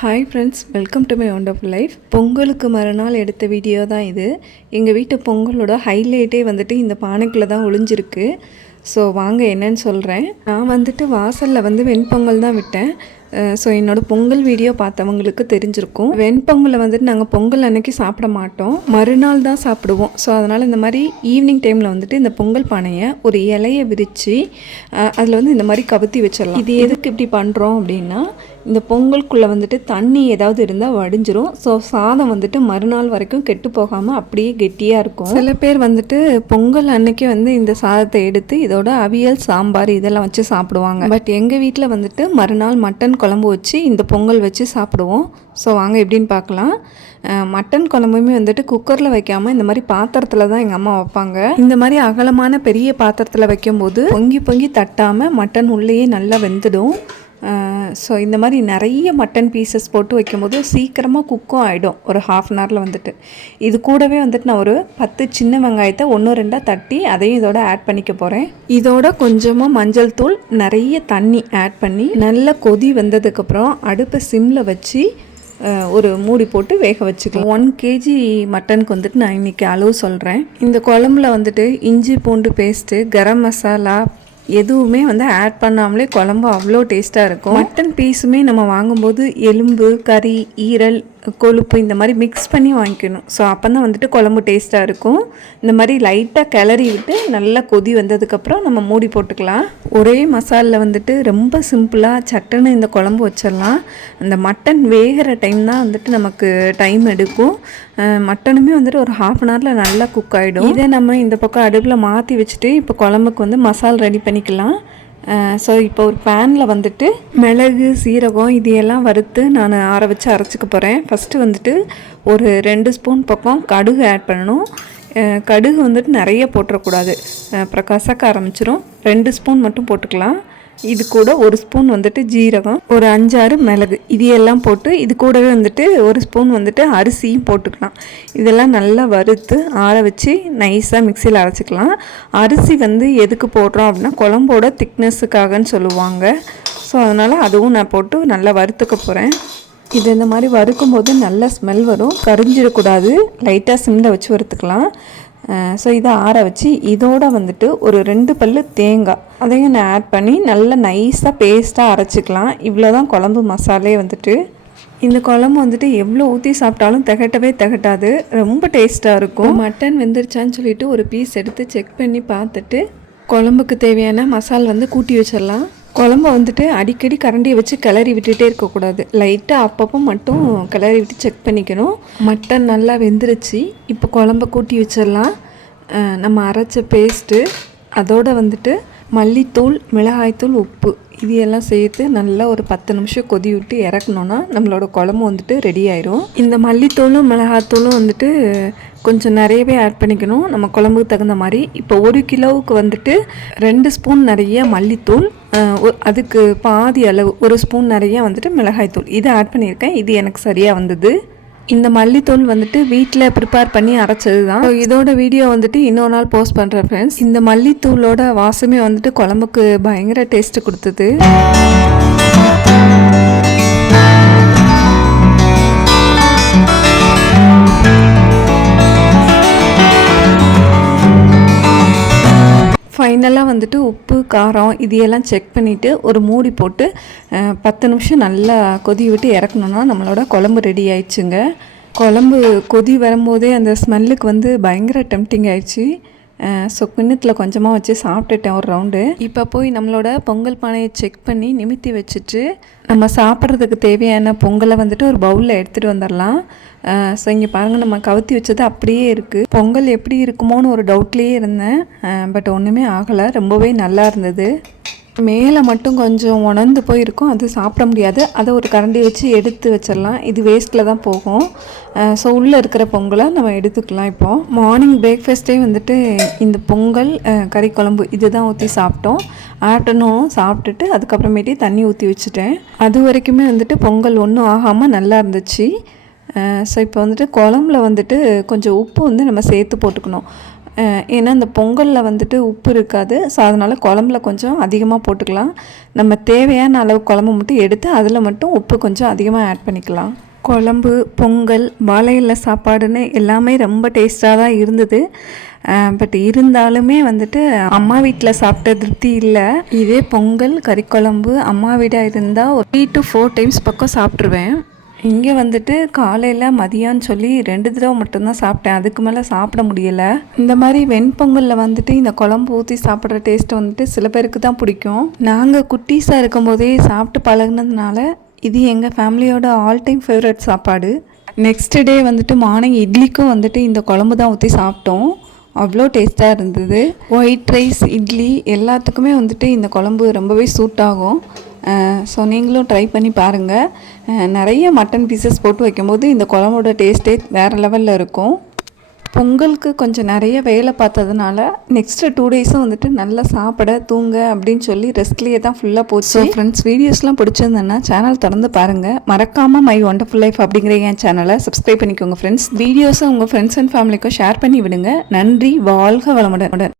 Hi friends welcome to my wonderful life பொங்கலுக்கு மறுநாள் எடுத்த வீடியோ தான் இது. எங்கள் வீட்டு பொங்கலோட ஹைலைட்டே வந்துட்டு இந்த பானைக்குள்ளே தான் ஒளிஞ்சிருக்கு. ஸோ வாங்க என்னன்னு சொல்கிறேன் நான் வந்துட்டு வாசலில் வந்து வெண்பொங்கல் தான் விட்டேன். ஸோ என்னோட பொங்கல் வீடியோ பார்த்தவங்களுக்கு தெரிஞ்சிருக்கும். வெண்பொங்கலை வந்துட்டு நாங்கள் பொங்கல் அன்னைக்கு சாப்பிட மாட்டோம். மறுநாள் தான் சாப்பிடுவோம். ஸோ அதனால் இந்த மாதிரி ஈவினிங் டைமில் வந்துட்டு இந்த பொங்கல் பானையை ஒரு இலையை விரித்து அதில் வந்து இந்த மாதிரி கவுத்தி வச்சிடலாம். இது எதுக்கு இப்படி பண்ணுறோம் அப்படின்னா இந்த பொங்கலுக்குள்ளே வந்துட்டு தண்ணி ஏதாவது இருந்தால் வடிஞ்சிரும். ஸோ சாதம் வந்துட்டு மறுநாள் வரைக்கும் கெட்டு போகாமல் அப்படியே கெட்டியாக இருக்கும். சில பேர் வந்துட்டு பொங்கல் அன்னைக்கு வந்து இந்த சாதத்தை எடுத்து இதோட அவியல் சாம்பார் இதெல்லாம் வச்சு சாப்பிடுவாங்க. பட் எங்கள் வீட்டில் வந்துட்டு மறுநாள் மட்டன் குழம்பு வச்சு இந்த பொங்கல் வச்சு சாப்பிடுவோம். ஸோ வாங்க எப்படின்னு பார்க்கலாம். மட்டன் குழம்புமே வந்துட்டு குக்கரில் வைக்காமல் இந்த மாதிரி பாத்திரத்தில் தான் எங்கள் அம்மா வைப்பாங்க. இந்த மாதிரி அகலமான பெரிய பாத்திரத்தில் வைக்கும்போது பொங்கி பொங்கி தட்டாமல் மட்டன் உள்ளேயே நல்லா வெந்துடும். ஸோ இந்த மாதிரி நிறைய மட்டன் பீசஸ் போட்டு வைக்கும்போது சீக்கிரமாக குக்கும் ஆகிடும் ஒரு ஹாஃப் அன் ஹவரில் வந்துட்டு. இது கூடவே வந்துட்டு நான் ஒரு பத்து சின்ன வெங்காயத்தை ஒன்று ரெண்டாக தட்டி அதையும் இதோட ஆட் பண்ணிக்க போகிறேன் இதோட கொஞ்சமாக மஞ்சள் தூள் நிறைய தண்ணி ஆட் பண்ணி நல்லா கொதி வந்ததுக்கப்புறம் அடுப்பை சிம்மில் வச்சு ஒரு மூடி போட்டு வேக வச்சுக்கலாம். ஒன் கேஜி மட்டனுக்கு வந்துட்டு நான் இன்றைக்கி அளவு சொல்கிறேன் இந்த குழம்புல வந்துட்டு இஞ்சி பூண்டு பேஸ்ட்டு கரம் மசாலா எதுவுமே வந்து ஆட் பண்ணாமலே குழம்பு அவ்வளோ டேஸ்ட்டாக இருக்கும். மட்டன் பீஸுமே நம்ம வாங்கும்போது எலும்பு கறி ஈரல் கொழுப்பு இந்த மாதிரி மிக்ஸ் பண்ணி வாங்கிக்கணும். ஸோ அப்போ தான் வந்துட்டு குழம்பு டேஸ்ட்டாக இருக்கும். இந்த மாதிரி லைட்டாக கிளறி விட்டு நல்லா கொதி வந்ததுக்கப்புறம் நம்ம மூடி போட்டுக்கலாம். ஒரே மசாலில் வந்துட்டு ரொம்ப சிம்பிளாக சட்டுன்னு இந்த குழம்பு வச்சிடலாம். அந்த மட்டன் வேகிற டைம் தான் வந்துட்டு நமக்கு டைம் எடுக்கும். மட்டனுமே வந்துட்டு ஒரு ஹாஃப் அன் ஹவரில் நல்லா குக் ஆகிடும் இதை நம்ம இந்த பக்கம் அடுப்பில் மாற்றி வச்சுட்டு இப்போ குழம்புக்கு வந்து மசால் ரெடி பண்ணிக்கலாம். ஸோ இப்போ ஒரு பேனில் வந்துட்டு மிளகு சீரகம் இது எல்லாம் வறுத்து நான் ஆற வச்சு அரைச்சிக்க போகிறேன் ஃபஸ்ட்டு வந்துட்டு ஒரு ரெண்டு ஸ்பூன் பக்கம் கடுகு ஆட் பண்ணணும். கடுகு வந்துட்டு நிறைய போட்டுறக்கூடாது. பிரகாசாக்க அப்புறம் கசக்க ஆரம்பிச்சிரும். ரெண்டு ஸ்பூன் மட்டும் போட்டுக்கலாம். இது கூட ஒரு ஸ்பூன் வந்துட்டு ஜீரகம் ஒரு அஞ்சாறு மிளகு. இது எல்லாம் போட்டு இது கூடவே வந்துட்டு ஒரு ஸ்பூன் வந்துட்டு அரிசியும் போட்டுக்கலாம். இதெல்லாம் நல்லா வறுத்து ஆற வச்சு நைஸாக மிக்சியில் அரைச்சிக்கலாம். அரிசி வந்து எதுக்கு போடுறோம் அப்படின்னா குழம்போட திக்னஸுக்காகன்னு சொல்லுவாங்க. ஸோ அதனால் அதுவும் நான் போட்டு நல்லா வறுத்துக்க போகிறேன் இது இந்த மாதிரி வறுக்கும் போது நல்ல ஸ்மெல் வரும். கரிஞ்சிடக்கூடாது. லைட்டாக சிம்மில் வச்சு வறுத்துக்கலாம். ஸோ இதை ஆற வச்சு இதோட வந்துட்டு ஒரு ரெண்டு பல் தேங்காய். அதையும் நான் ஆட் பண்ணி நல்லா நைஸாக பேஸ்ட்டாக அரைச்சிக்கலாம். இவ்வளோ தான் குழம்பு மசாலே வந்துட்டு. இந்த குழம்பு வந்துட்டு எவ்வளோ ஊற்றி சாப்பிட்டாலும் திகட்டவே திகட்டாது. ரொம்ப டேஸ்ட்டாக இருக்கும். மட்டன் வெந்துருச்சான்னு சொல்லிட்டு ஒரு பீஸ் எடுத்து செக் பண்ணி பார்த்துட்டு குழம்புக்கு தேவையான மசால் வந்து கூட்டி வச்சிடலாம். குழம்ப வந்துட்டு அடிக்கடி கரண்டியை வச்சு கிளறி விட்டுட்டே இருக்கக்கூடாது. லைட்டாக அப்பப்போ மட்டும் கிளறி விட்டு செக் பண்ணிக்கணும். மட்டன் நல்லா வெந்துருச்சு. இப்போ குழம்ப கூட்டி வச்சிடலாம். நம்ம அரைச்ச பேஸ்ட்டு அதோடு வந்துட்டு மல்லித்தூள் மிளகாய்த்தூள் உப்பு இது எல்லாம் சேர்த்து நல்லா ஒரு பத்து நிமிஷம் கொதி விட்டு இறக்கணுன்னா நம்மளோட குழம்பு வந்துட்டு ரெடி ஆயிரும். இந்த மல்லித்தூளும் மிளகாத்தூளும் வந்துட்டு கொஞ்சம் நிறையவே ஆட் பண்ணிக்கணும். நம்ம குழம்புக்கு தகுந்த மாதிரி. இப்போ ஒரு கிலோவுக்கு வந்துட்டு ரெண்டு ஸ்பூன் நிறைய மல்லித்தூள் ஒ- அதுக்கு பாதி அளவு ஒரு ஸ்பூன் நிறைய வந்துட்டு மிளகாய்த்தூள். இதை ஆட் பண்ணியிருக்கேன். இது எனக்கு சரியாக வந்தது. இந்த மல்லித்தூள் வந்துட்டு வீட்டில் ப்ரிப்பேர் பண்ணி அரைச்சது தான் இதோட வீடியோ வந்துட்டு இன்னொரு நாள் போஸ்ட் பண்ணுறேன் ஃப்ரெண்ட்ஸ் இந்த மல்லித்தூளோட வாசமே வந்துட்டு குழம்புக்கு பயங்கர டேஸ்ட் கொடுத்தது. ஃபைனலாக வந்துட்டு உப்பு காரம் இதையெல்லாம் செக் பண்ணிவிட்டு ஒரு மூடி போட்டு பத்து நிமிஷம் நல்லா கொதி விட்டு இறக்கணுன்னா நம்மளோட குழம்பு ரெடி ஆயிடுச்சுங்க. குழம்பு கொதி வரும்போதே அந்த ஸ்மெல்லுக்கு வந்து பயங்கர டெம்டிங் ஆயிடுச்சு. ஸோ கிண்ணத்தில் கொஞ்சமாக வச்சு சாப்பிட்டுட்டேன் ஒரு ரவுண்டு இப்போ போய் நம்மளோட பொங்கல் பானையை செக் பண்ணி நிமித்தி வச்சுட்டு நம்ம சாப்பிட்றதுக்கு தேவையான பொங்கலை வந்துட்டு ஒரு பவுலில் எடுத்துகிட்டு வந்துடலாம் ஸோ இங்கே பாருங்கள் நம்ம கவுத்தி வச்சது அப்படியே இருக்குது பொங்கல் எப்படி இருக்குமோன்னு ஒரு டவுட்லேயே இருந்தேன். பட் ஒன்றுமே ஆகலை. ரொம்பவே நல்லா இருந்தது. மேலே மட்டும் கொஞ்சம் உணர்ந்து போயிருக்கும். அது சாப்பிட முடியாது. அதை ஒரு கரண்டி வச்சு எடுத்து வச்சிடலாம். இது வேஸ்ட்டில் தான் போகும். ஸோ உள்ளே இருக்கிற பொங்கலை நம்ம எடுத்துக்கலாம் இப்போது மார்னிங் பிரேக்ஃபாஸ்ட்டே வந்துட்டு இந்த பொங்கல் கறி குழம்பு இதுதான் ஊற்றி சாப்பிட்டோம். ஆஃப்டர்நூனும் சாப்பிட்டுட்டு அதுக்கப்புறமேட்டி தண்ணி ஊற்றி வச்சுட்டேன். அது வரைக்குமே வந்துட்டு பொங்கல் ஒன்றும் ஆகாமல் நல்லா இருந்துச்சு. ஸோ இப்போ வந்துட்டு குழம்புல வந்துட்டு கொஞ்சம் உப்பு வந்து நம்ம சேர்த்து போட்டுக்கணும். ஏன்னா இந்த பொங்கலில் வந்துட்டு உப்பு இருக்காது. ஸோ அதனால் குழம்புல கொஞ்சம் அதிகமாக போட்டுக்கலாம். நம்ம தேவையான அளவு குழம்பு மட்டும் எடுத்து அதில் மட்டும் உப்பு கொஞ்சம் அதிகமாக ஆட் பண்ணிக்கலாம். குழம்பு பொங்கல் வாழையில சாப்பாடுன்னு எல்லாமே ரொம்ப டேஸ்ட்டாக தான் இருந்தது. பட் இருந்தாலுமே வந்துட்டு அம்மா வீட்டில் சாப்பிட்ட திருப்தி இல்லை. இதே பொங்கல் கறிக்குழம்பு அம்மா வீடாக இருந்தால் ஒரு த்ரீ டு ஃபோர் டைம்ஸ் பக்கம் சாப்பிட்ருவேன் இங்கே வந்துட்டு காலையில் மதியான்னு சொல்லி ரெண்டு தடவை மட்டும்தான் சாப்பிட்டேன். அதுக்கு மேலே சாப்பிட முடியலை. இந்த மாதிரி வெண்பொங்கலில் வந்துட்டு இந்த குழம்பு ஊற்றி சாப்பிட்ற டேஸ்ட் வந்துட்டு சில பேருக்கு தான் பிடிக்கும். நாங்கள் குட்டீஸாக இருக்கும்போதே சாப்பிட்டு பழகுனதுனால இது எங்கள் ஃபேமிலியோட ஆல் டைம் ஃபேவரட் சாப்பாடு. நெக்ஸ்ட் டே வந்துட்டு மார்னிங் இட்லிக்கும் வந்துட்டு இந்த குழம்பு தான் ஊற்றி சாப்பிட்டோம். அவ்வளோ டேஸ்ட்டாக இருந்தது. ஒயிட் ரைஸ் இட்லி எல்லாத்துக்குமே வந்துட்டு இந்த குழம்பு ரொம்பவே சூட் ஆகும். ஸோ நீங்களும் ட்ரை பண்ணி பாருங்கள் நிறைய மட்டன் பீசஸ் போட்டு வைக்கும்போது இந்த குழம்போட டேஸ்ட்டே வேறு லெவலில் இருக்கும். பொங்கலுக்கு கொஞ்சம் நிறைய வேலை பார்த்ததுனால நெக்ஸ்ட்டு டூ டேஸும் வந்துட்டு நல்லா சாப்பிட தூங்க அப்படின்னு சொல்லி ரெஸ்ட்லேயே தான் ஃபுல்லாக போச்சு. ஸோ ஃப்ரெண்ட்ஸ் வீடியோஸ்லாம் பிடிச்சிருந்தேன்னா சேனல் திறந்து பாருங்கள் மறக்காமல் மை ஒண்டர்ஃபுல் லைஃப் அப்படிங்கிற என் சேனலை சப்ஸ்கிரைப் பண்ணிக்கோங்க ஃப்ரெண்ட்ஸ் வீடியோஸை உங்கள் ஃப்ரெண்ட்ஸ் அண்ட் ஃபேமிலிக்கும் ஷேர் பண்ணி விடுங்க நன்றி வாழ்க வளமுடன்.